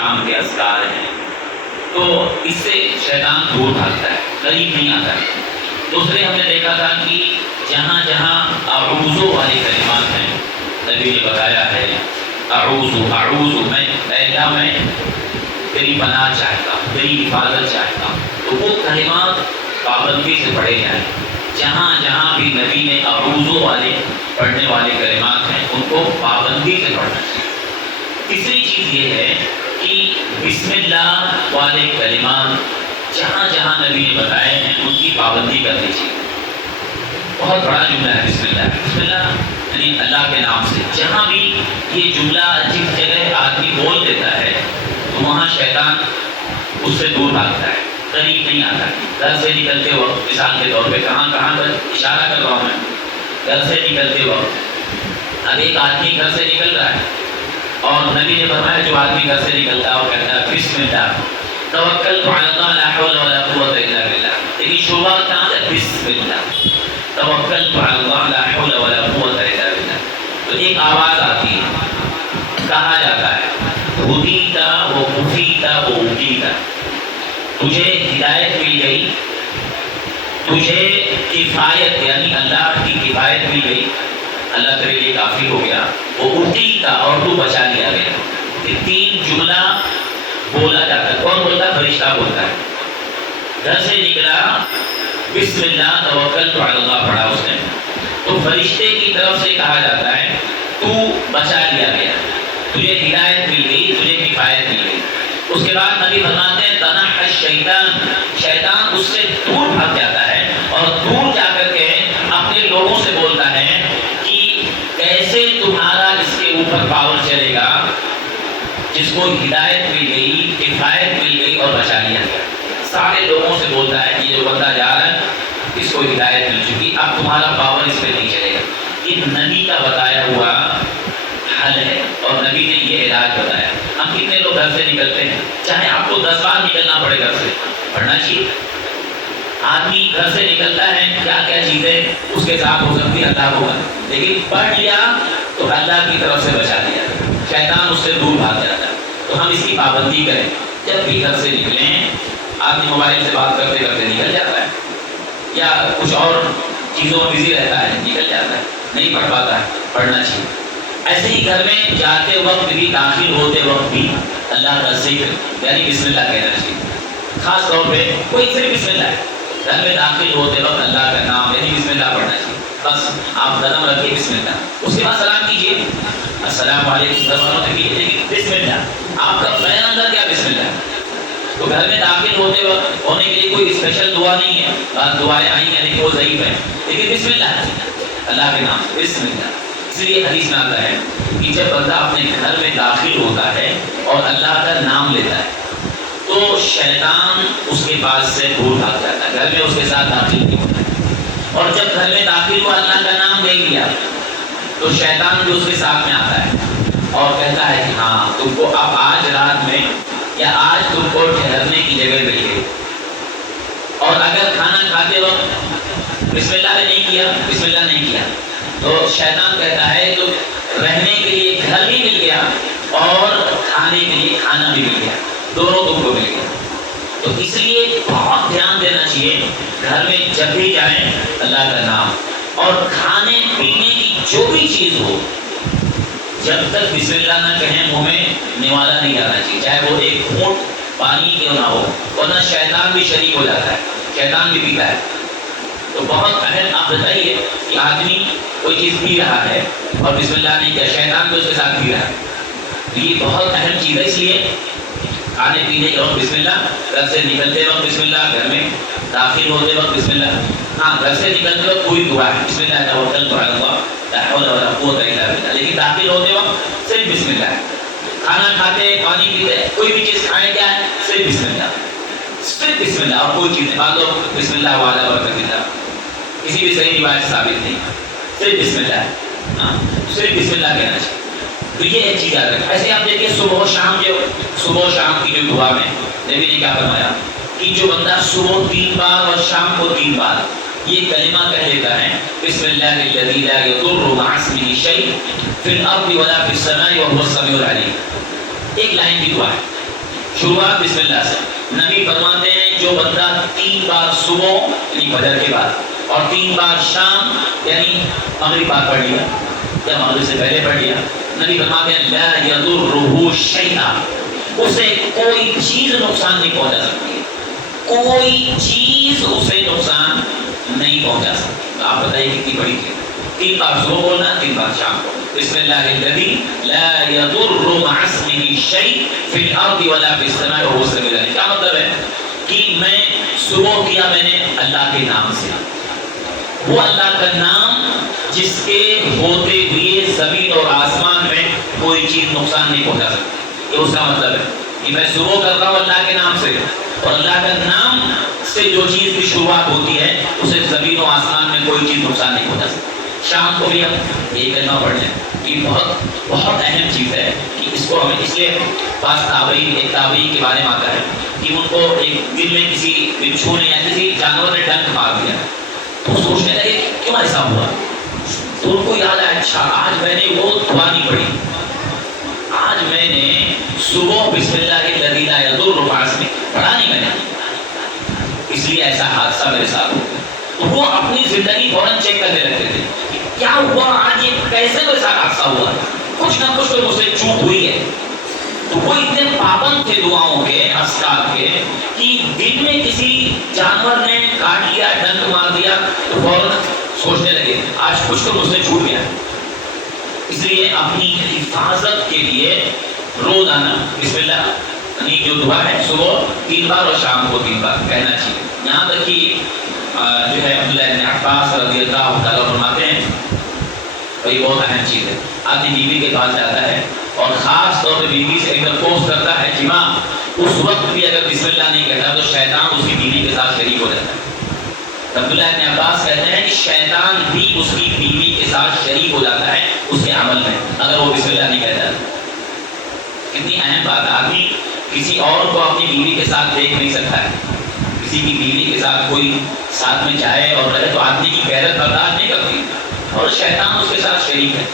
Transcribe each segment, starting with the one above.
شام کے اذکار ہیں، تو اس سے شیطان دور بھاگتا ہے، قریب نہیں آتا ہے۔ دوسرے ہم نے دیکھا تھا کہ جہاں جہاں اعوذ والے کلمات ہیں، نبی نے بتایا ہے اعوذ میں اللہ میں تیری پناہ چاہتا ہوں، تیری حفاظت چاہتا ہوں، تو وہ کلمات پابندی سے پڑھے جائیں۔ جہاں جہاں بھی نبی نے اعوذ والے پڑھنے والے کلمات ہیں ان کو پابندی سے پڑھنا چاہیے۔ تیسری چیز یہ ہے کہ بسم اللہ والے کلمات جہاں جہاں نبی نے بتائے ہیں ان کی پابندی کرنی چاہیے۔ بہت بڑا جملہ ہے بسم اللہ، بسم اللہ یعنی اللہ کے نام سے۔ جہاں بھی یہ جملہ جس جگہ آدمی بول دیتا ہے تو وہاں شیطان اس سے دور بھاگتا ہے، قریب نہیں آتا ہے۔ گھر سے نکلتے وقت مثال کے طور پہ کہاں پر اشارہ کر رہا ہوں میں، گھر سے نکلتے وقت اب ایک آدمی گھر سے نکل رہا ہے اور نبی نے فرمایا جو آدمی گھر سے نکلتا ہے وہ کہتا ہے بسم اللہ توکلت علی اللہ لا حول ولا قوت الا باللہ، لیکن شروع کہاں سے؟ بسم اللہ توکلت علی اللہ لا حول ولا قوت الا باللہ۔ تو ایک آواز آتی ہے، کہا جاتا ہے ہدیتا و کفیتا و اوتیتا، تجھے ہدایت مل گئی، تجھے کفایت یعنی اللہ کی کفایت مل گئی، اللہ تیرے لیے کافی ہو گیا، وہ اوتیتا اور تو بچا لیا گیا۔ یہ تین جملہ بولا جاتا ہے۔ کون بولتا ہے؟ فرشتہ بولتا ہے۔ گھر سے نکلا بسم اللہ توکلت علی اللہ پڑھا اس نے، تو فرشتے کی طرف سے کہا جاتا ہے تو بچا لیا گیا، تجھے ہدایت مل گئی، تجھے کفایت مل گئی۔ اس کے بعد نبی فرماتے ہیں تنح شیطان اس سے دور بھاگ جاتا ہے اور دور جا کر کے اپنے لوگوں سے بولتا ہے کہ کیسے تمہارا اس کے اوپر پاور چلے گا جس کو ہدایت مل گئی، کفایت مل گئی اور بچا لیا گیا۔ سارے لوگوں سے بولتا ہے کہ یہ جو بندہ جا رہا ہے اس کو ہدایت مل چکی، اب تمہارا پاور اس پہ نہیں چلے گا۔ یہ نبی کا بتایا ہوا حل ہے اور نبی نے یہ علاج بتایا۔ ہم کتنے لوگ گھر سے نکلتے ہیں، چاہے آپ کو 10 بار نکلنا پڑے گھر سے، پڑھنا چاہیے۔ آدمی گھر سے نکلتا ہے کیا کیا چیزیں اس کے ساتھ ہو سکتی ہے، اللہ ہوگا، لیکن پڑھ لیا تو اللہ کی طرف سے بچا لیا، شیطان اس سے دور بھاگ جاتا ہے۔ تو ہم اس کی پابندی کریں، جب بھی گھر سے نکلیں، آدمی موبائل سے بات کرتے کرتے نکل جاتا ہے یا کچھ اور چیزوں میں بزی رہتا ہے، نکل جاتا ہے، نہیں پڑھ پاتا ہے، پڑھنا چاہیے۔ ایسے ہی گھر میں جاتے وقت بھی، داخل ہوتے وقت بھی اللہ کا ذکر یعنی بسم اللہ کہنا چاہیے۔ خاص طور پہ کوئی صرف بسم اللہ ہے، گھر میں داخل ہوتے وقت اللہ کا نام یعنی بسم اللہ پڑھنا چاہیے، بس آپ قدم رکھیے بسم اللہ، اس کے بعد سلام کیجیے، السلام علیکم لیکن بسم اللہ، آپ کا پہلا اندر کیا بسم اللہ۔ تو گھر میں داخل ہوتے وقت ہونے کے لیے کوئی اسپیشل دعا نہیں ہے، بعض دعائیں آئی ہیں لیکن وہ ضعیف ہے، لیکن بسم اللہ اللہ کے نام بسم اللہ۔ اس لیے حدیث میں آتا ہے کہ جب بندہ اپنے گھر میں داخل ہوتا ہے اور اللہ کا نام لیتا ہے تو شیطان اس کے پاس سے دور بھاگ جاتا ہے، گھر میں اس کے ساتھ داخل نہیں ہوتا ہے۔ اور جب گھر میں داخل ہوا اللہ کا نام لے لیا تو شیطان بھی اس کے ساتھ میں آتا ہے اور کہتا ہے کہ ہاں تم کو اب آج رات میں یا آج تم کو ٹھہرنے کی جگہ مل گئی، اور اگر کھانا کھاتے وقت بسم اللہ نہیں کیا، بسم اللہ نہیں کیا تو شیطان کہتا ہے تو رہنے کے لیے گھر بھی مل گیا اور کھانے کے لیے کھانا بھی مل گیا، دونوں تم کو مل گیا۔ تو اس لیے بہت دھیان دینا چاہیے گھر میں جب بھی جائیں اللہ کا نام، اور کھانے پینے کی جو بھی چیز ہو جب تک بسم اللہ نہ کہیں منہ میں نوالا نہیں آنا چاہیے، چاہے وہ ایک گھونٹ پانی کیوں نہ ہو، ورنہ شیطان بھی شریک ہو جاتا ہے، شیطان بھی پیتا ہے۔ تو بہت اہم آپ بتائیے کہ آدمی کوئی چیز پی رہا ہے اور بسم اللہ نہیں کیا، شیطان بھی اس کے ساتھ پی رہا ہے، تو یہ بہت اہم چیز ہے۔ اس لیے کھانے پینے کے وقت بسم اللہ، گھر سے نکلتے وقت بسم اللہ، گھر میں داخل ہوتے وقت بسم اللہ، ہاں گھر سے نکلتے وقت پوری دعا ہے بسم اللہ توکلت علی اللہ لا حول ولا قوت الا باللہ، لیکن داخل ہوتے وقت صرف بسم اللہ ہے۔ کھانا کھاتے پانی پیتے کوئی بھی چیز کھائیں کیا ہے، صرف بسم اللہ، صرف بسم اللہ، اور کوئی چیز نہیں۔ بعض لوگ بسم اللہ وعلی برکت اللہ، کسی بھی صحیح روایت ثابت نہیں، صرف بسم اللہ ہے، ہاں صرف بسم اللہ کہنا چاہیے۔ تو یہ ایک چیز یاد رکھیں۔ ایسے آپ دیکھیے صبح و شام کی جو دعا میں نبی نے کیا فرمایا کہ جو بندہ صبح 3 بار اور شام کو 3 بار یہ کلمہ کہہ لیتا ہے بسم اللہ الذی لا یضر مع اسمہ شیء فی الارض ولا فی السماء وهو السمیع العلیم، ایک لائن کی دعا ہے، شروعات بسم اللہ سے. نبی فرماتے ہیں جو بندہ 3 بار صبح یعنی فجر کے بعد اور 3 بار شام یعنی مغرب بعد پڑھ لیا یا مغرب سے پہلے پڑھ لیا, نبی فرماتے ہیں لا یضرہ شیئا, اسے کوئی چیز نقصان نہیں پہنچا سکتی, کوئی چیز اسے نقصان نہیں پہنچا سکتی. آپ بتائیے کتنی بڑی چیز. 3 بار صبح بولنا, 3 بار شام کو. بسم اللہ الذی لا یضر مع اسمہ شیء فی الارض ولا فی السماء وهو السمیع العلیم. کیا مطلب ہے کہ میں صبح کیا میں نے اللہ کے نام سے, وہ اللہ کا نام جس کے ہوتے ہوئے زمین اور آسمان میں کوئی چیز نقصان نہیں پہنچا سکتی. یہ اس کا مطلب ہے کہ میں صبح کر رہا ہوں اللہ کے نام سے, اور اللہ کا نام سے جو چیز کی شروعات ہوتی ہے اسے زمین و آسمان میں کوئی چیز نقصان نہیں پہنچا سکتی. شام کو بھی ہم یہ کلمہ پڑھ لیں کہ بہت اہم چیز ہے کہ اس کو ہمیں, اس لیے بعض تابعین, ایک تابعی کے بارے میں آتا ہے کہ ان کو ایک دل میں کسی بچھو نے یا کسی جانور نے ڈنک مار دیا, تو سوچنے لگے کیوں ایسا ہوا, تو ان کو یاد ہے اچھا آج میں نے وہ دعا نہیں پڑھی, آج میں نے صبح بسم اللہ الذی لا یضر مع اسمہ پڑھا نہیں میں نے, اس لیے ایسا حادثہ میرے ساتھ ہو گیا. تو وہ اپنی زندگی فوراً چیک کرنے لگتے تھے کیا ہوا آج, یہ کیسے میرے ساتھ حادثہ ہوا, کچھ نہ کچھ تو مجھ سے چوک ہوئی ہے. تو وہ اتنے پابند تھے دعاؤں کے, اذکار کے, کہ دن میں کسی جانور نے کاٹ لیا, ڈنک مار دیا, تو فوراً سوچنے لگے آج کچھ تو مجھ سے چھوٹ گیا. اس لیے اپنی حفاظت کے لیے روزانہ بسم اللہ یعنی جو دعا ہے صبح 3 بار اور شام کو 3 بار کہنا چاہیے. یہاں تک کہ جو ہے عبداللہ ابن عباس رضی اللہ تعالیٰ فرماتے ہیں, اور یہ بہت اہم چیز ہے, آدمی بیوی کے پاس جاتا ہے اور خاص طور پہ بیوی سے انٹرکورس کرتا ہے جماع, اس وقت بھی اگر بسم اللہ نہیں کہتا تو شیطان اس کی بیوی کے ساتھ شریک ہو جاتا ہے. عبداللہ ابن عباس کہتے ہیں کہ شیطان بھی اس کی بیوی کے ساتھ شریک ہو جاتا ہے اس کے عمل میں اگر وہ بسم اللہ نہیں کہتا. کتنی اہم بات ہے, آدمی کسی اور کو اپنی بیوی کے ساتھ دیکھ نہیں سکتا ہے, کسی کی بیوی کے ساتھ کوئی ساتھ میں جائے اور رہے تو آدمی کی غیرت برداشت نہیں کرتی, اور شیطان اس کے ساتھ شریک ہے.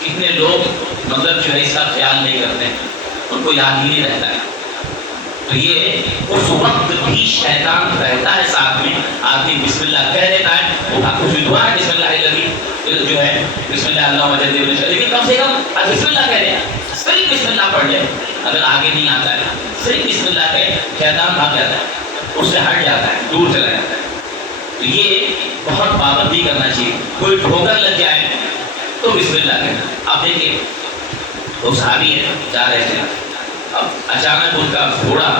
کتنے لوگ مطلب جو ہے اس کا خیال نہیں کرتے, ان کو یاد ہی نہیں رہتا ہے. تو یہ اس وقت بھی شیطان رہتا ہے ساتھ میں, آدمی بسم اللہ کہہ دیتا ہے, وہ کچھ بھی دعا ہے بسم اللہ الذی جو ہے بسم اللہ اللہم اجرنی, لیکن کم سے کم بسم اللہ کہہ دیں, صرف بسم اللہ پڑھ لیں. اگر آگے نہیں آتا ہے صرف بسم اللہ کہے, شیطان بھاگ جاتا ہے, اس سے ہٹ جاتا ہے, دور چلا جاتا ہے. تو یہ بہت پابندی کرنا چاہیے. کوئی ٹھوکر لگ جائے تو بسم اللہ کہنا. آپ دیکھیے وہ صحابی ہے, جا رہے تھے, اب اچانک ان کا گھوڑا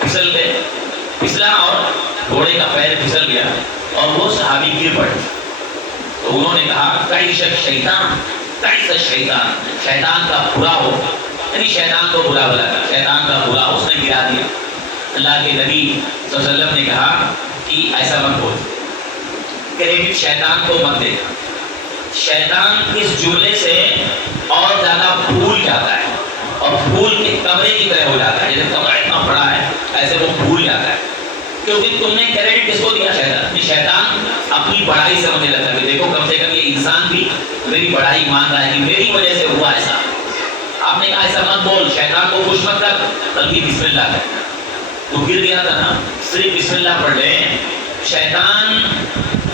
پھسلا اور گھوڑے کا پیر پھسل گیا اور وہ صحابی گر پڑے. تو انہوں نے کہا کئیس شیطان, کئیس شیطان, شیطان کا برا ہو, یعنی شیطان کو برا بلا کر, شیطان کا برا, اس نے گرا دیا. اللہ کے نبی صلی اللہ علیہ وسلم نے کہا کہ ایسا مت بول, کریڈٹ شیطان کو مت دے. شیطان اس جملے سے اور زیادہ پھول جاتا ہے, اور پھول کے کمرے کی طرح ہو جاتا ہے, جیسے کمرہ اتنا بڑا ہے ایسے وہ پھول جاتا ہے, کیونکہ تم نے کریڈٹ کس کو دیا, شیطان. شیطان اپنی بڑائی سمجھنے لگتا ہے کہ دیکھو کم سے کم یہ انسان بھی میری بڑائی مان رہا ہے کہ میری وجہ سے ہوا ایسا. آپ نے کہا ایسا مت بول, شیطان کو خوش مت کر, بلکہ بسم اللہ کر. تو گر گیا تھا نا, صرف بسم اللہ پڑھ لے, شیطان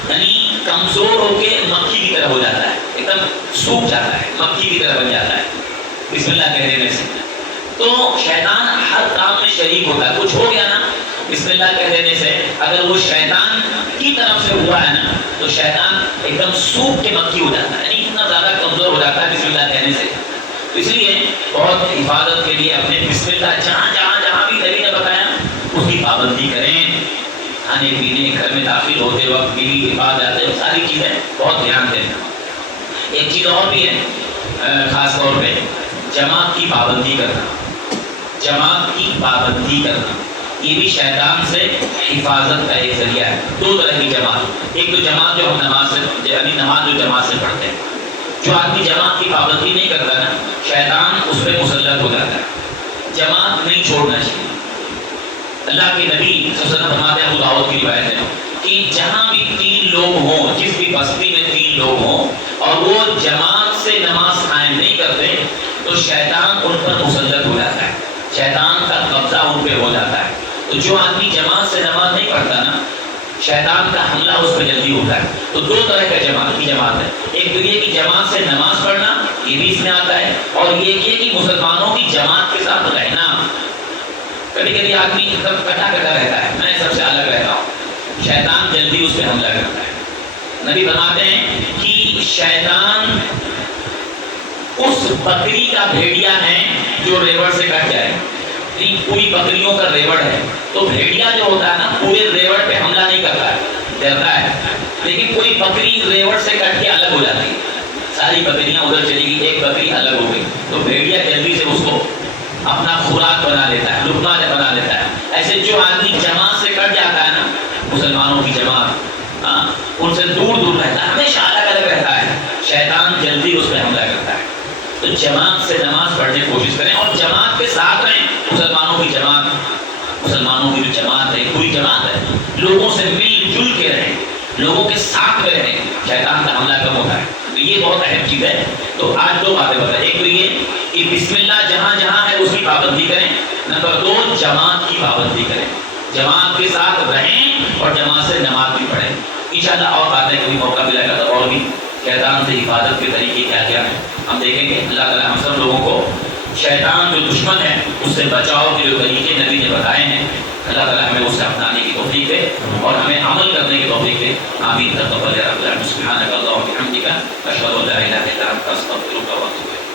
یعنی کمزور ہو کے مکھی کی طرح ہو جاتا ہے, ایک دم سوکھ جاتا ہے, مکھی کی طرح بن جاتا ہے بسم اللہ کہہ دینے سے. تو شیطان ہر کام میں شریک ہوتا ہے. کچھ ہو گیا نا بسم اللہ کہہ دینے سے, اگر وہ شیطان کی طرف سے ہوا ہے نا تو شیطان ایک دم سوکھ کے مکھی ہو جاتا ہے, یعنی اتنا زیادہ کمزور ہو جاتا ہے بسم اللہ کہنے سے. تو اس لیے بہت حفاظت کے لیے اپنے بسم اللہ جہاں بھی نبی نے بتایا اس کی پابندی کریں. کھانے پینے, گھر میں داخل ہوتے وقت, بیوی کے پاس جاتے وقت, ساری چیزیں بہت دھیان دیں. ایک چیز اور بھی ہے خاص طور پہ جماعت کی پابندی کرنا. جماعت کی پابندی کرنا یہ بھی شیطان سے حفاظت کا ایک ذریعہ ہے. 2 طرح کی جماعت, ایک تو جماعت جو ہم نماز سے یعنی نماز جو جماعت سے پڑھتے ہیں, جو آدمی جماعت کی پابندی نہیں کرتا نا شیطان اس پہ مسلط ہو جاتا ہے. جماعت نہیں چھوڑنا چاہیے. اللہ کے نبی صلی اللہ علیہ وسلم فرماتے ہیں, ابو داؤد کی روایت ہے کہ جہاں بھی 3 لوگ ہوں, جس بھی بستی میں 3 لوگ ہوں اور وہ جماعت سے نماز قائم نہیں کرتے تو شیطان ان پر مسلط ہو جاتا ہے. شیطان پہ ہو جاتا ہے. تو جو آدمی جماعت سے نماز نہیں پڑھتا نا، شیطان کا حملہ اس پہ جلدی ہوتا ہے. تو دو طرح کا جماعت ہے. ایک تو یہ کہ جماعت سے نماز پڑھنا، یہ بھی اس میں آتا ہے، اور یہ کہ مسلمانوں کی جماعت کے ساتھ رہنا. کبھی کبھی آدمی کٹا رہتا ہے، میں سب سے الگ رہتا ہوں، شیطان جلدی اس پہ حملہ کرتا ہے. نبی فرماتے ہیں کہ شیطان اس بکری کا بھیڑیا ہے جو ریوڑ سے کٹ جائے. پوری بکریوں کا ریوڑ ہے، تو بھیڑیا جو ہوتا ہے نا پورے ریوڑ پہ حملہ نہیں کرتا ہے، ڈرتا ہے. لیکن کوئی بکری ریوڑ سے کٹ کے الگ ہو جاتی ہے، ساری بکریاں ادھر چلی گئی، ایک بکری الگ ہو گئی، تو بھیڑیا جلدی سے اس کو اپنا خوراک بنا لیتا ہے، لقمہ بنا لیتا ہے. ایسے جو آدمی جماعت سے کٹ جاتا ہے نا، مسلمانوں کی جماعت، ان سے دور رہتا ہے، ہمیشہ الگ رہتا ہے، شیطان جلدی اس پہ حملہ کرتا ہے. تو جماعت سے نماز پڑھنے کی کوشش کریں اور جماعت کے ساتھ رہیں. مسلمانوں کی جو جماعت ہے، پوری جماعت ہے، لوگوں سے مل جل کے رہیں، لوگوں کے ساتھ میں رہیں، شیطان کا حملہ کم ہوتا ہے. تو یہ بہت اہم چیز ہے. تو آج دو باتیں بتائیں. ایک تو یہ کہ بسم اللہ جہاں جہاں ہے اس کی پابندی کریں. نمبر دو، جماعت کی پابندی کریں، جماعت کے ساتھ رہیں اور جماعت سے نماز بھی پڑھیں. انشاءاللہ اور باتیں کبھی موقع ملے گا تو اور بھی شیطان سے حفاظت کے طریقے کیا کیا ہیں ہم دیکھیں گے. اللہ تعالیٰ ہم سب لوگوں کو شیطان جو دشمن ہے اس سے بچاؤ کے جو طریقے نبی نے بتائے ہیں، اللہ تعالیٰ ہمیں اسے اپنانے کی توفیق دے اور ہمیں عمل کرنے کی توفیق دے. آمین. تقبل رب العالمین. سبحانک اللہم و بحمدک، اشہد ان لا الہ الا انت، استغفرک و اتوب الیک.